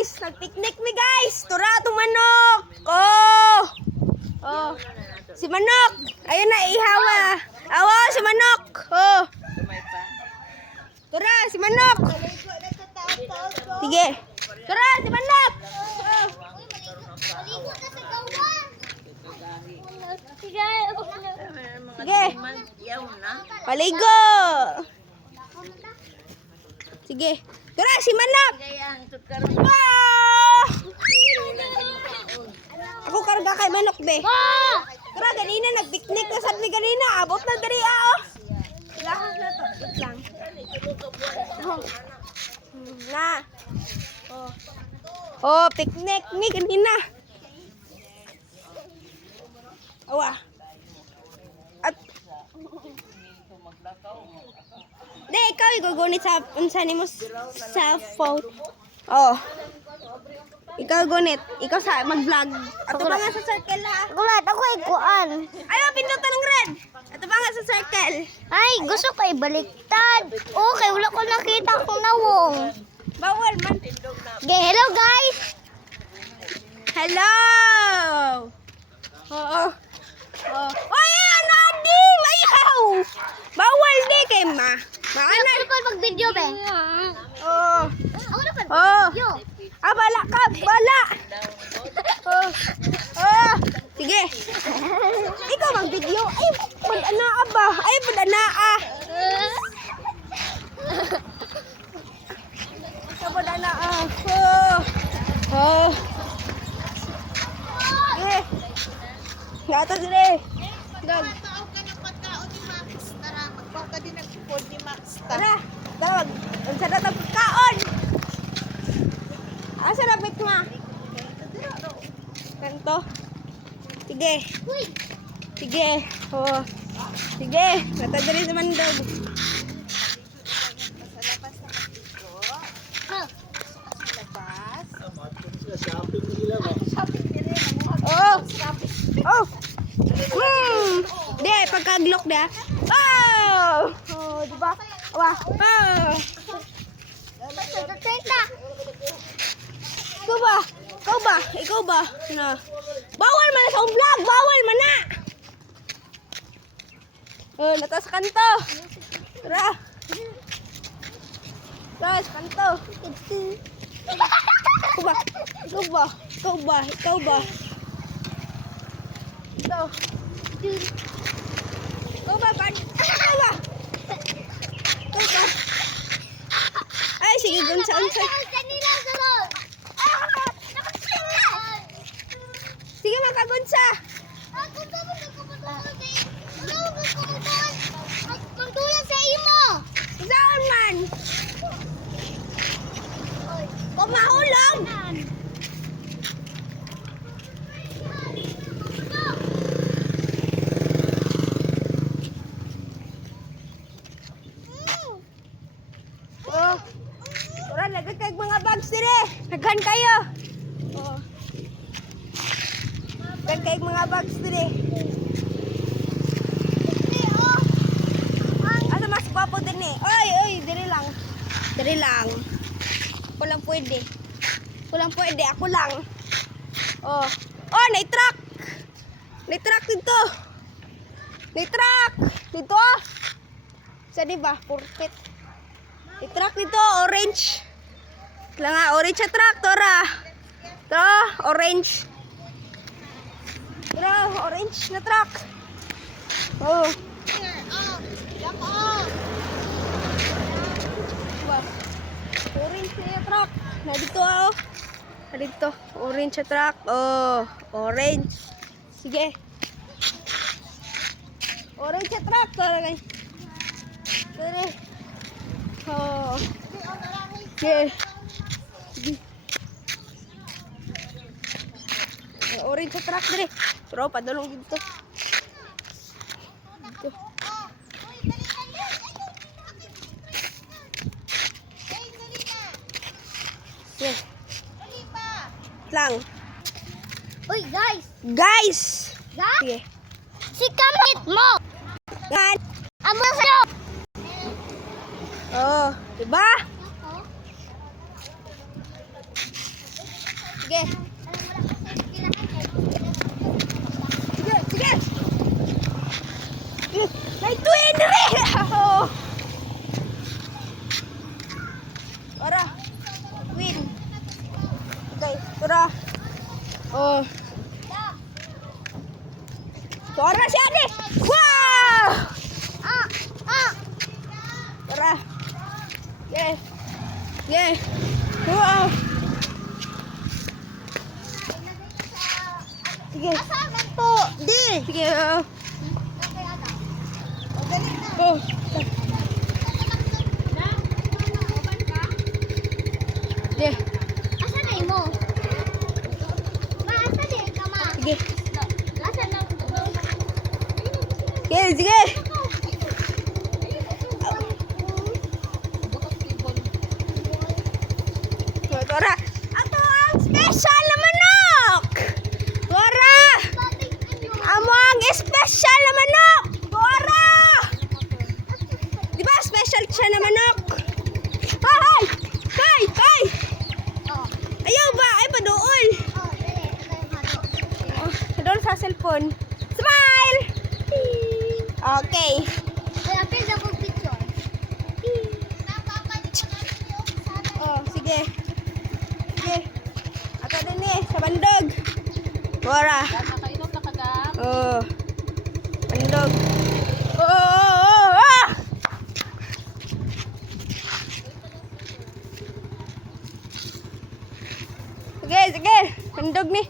guys, nag-picnic mi guys. Tura itong manok. Oh. Oh. Si manok. Ayun na ihawa. Awa si manok. Oh. Tura si manok. Sige. Tura si manok. Oh. Sige. Paligo. Sige. Tura si manok. Wow! Ako karga kay manok be. Tura ganina nag-picnic na sad mi ganina. Abot na diri oh. Lahas na to. Wait lang. Oh. Na. Oh. Oh, picnic mi ganina. Awa. At de, ikaw igugunit sa unsa nimo cell phone. Oh. Ikaw gunit. Ikaw sa mag-vlog. Ato ba nga sa circle ha? Gulat ako ikuan. Ayaw, pindutan ng red. Ato ba nga sa circle? Ay, gusto ko ibaliktad. Okay, wala ko nakita kung nawong. Bawal man. Okay, hello guys. Hello! Oo. Oh. Ay, anadi! Mayaw! Bawal di kay ma. Maana. Ano ko mag-video be? Oh. Ako na pa Oh. video. Ah, bala ka! Bala! Oh. Oh. Sige. Ikaw mag-video. Ay, pad-anaa ba? Ay, pad-anaa. Pad-anaa. Oh. Oh. Sige. Gata dire. Dag. Tara, magpao ka din nagpupod ni Max. Tara. Dag. Unsa na tag kaon? Asa na bit ma? Kanto. Sige. Sige. Oh. Sige. Gata dire sa mandog. Oh. Oh. Di, pagkaglok na. Oh! Oh, di ba? Awa. Oh. Ikaw ba? Ikaw ba? Ikaw ba? Na. Bawal man na sa vlog! Bawal man na! Oh, natas kanto. Tara. Tara, sa kanto. Ikaw ba? Ikaw ba? Ikaw ba? Ikaw ba? Ito. Ikaw ba? Ikaw ba? Ikaw ba? Ay, sige, unsa. Sige, makagunsa. Magtulan sa imo. Saan man? Kumahulog. Oh. Ora lagay kay mga bags dire. Naghan kayo. Oh. Naghan kay mga bags dire. Asa mas gwapo din eh. Oy, dire lang. Dire lang. Ako lang pwede. Ako lang pwede. Ako lang. Oh. Oh, nai-truck. Nai-truck dito. Nai-truck. Dito. Sa diba? Purpit. I-truck dito, orange. Kailangan nga, orange sa truck, Tora. Ito, orange. Ito, orange na truck. Oh. Diba? Orange na truck. Na dito, oh. Na dito, orange sa truck. Oh, orange. Sige. Orange sa truck, Tora. Tora. Oh. Okay. Orange sa truck dire. Pero padulong dito. Dito. Okay. Lang. Uy, guys. Guys. Guys. Sige. Si kamit mo. Yan. Amo sa'yo. Oh, diba? Sige. Sige, sige. Naituin diri. Oh. Ora. Win. Okay, ora. Oh. Ora siya ni. Wow! Ora. Yeah. Yeah. Wow. Sige. Asaman po. Di. Sige. Dali na. Oh. Sige. Asa na imo? Ma, asa di ka ma? Sige. Asa na? Sige, sige. Tora. Ato ang special na manok. Tora. Amo ang special na manok. Tora. Di ba special siya na manok? Hay! Hay! Hay! Oh, Ayaw ba? Ay ba doon? oh, dali. Oh, doon sa cellphone. Smile! Okay. Kaya pwede akong picture. Oh, sige. Sige. Ato din eh, sa bandog. Tora. Nakainom na ka dam. Oh. Bandog. Oh, oh, oh, ah! Sige, sige. Bandog ni.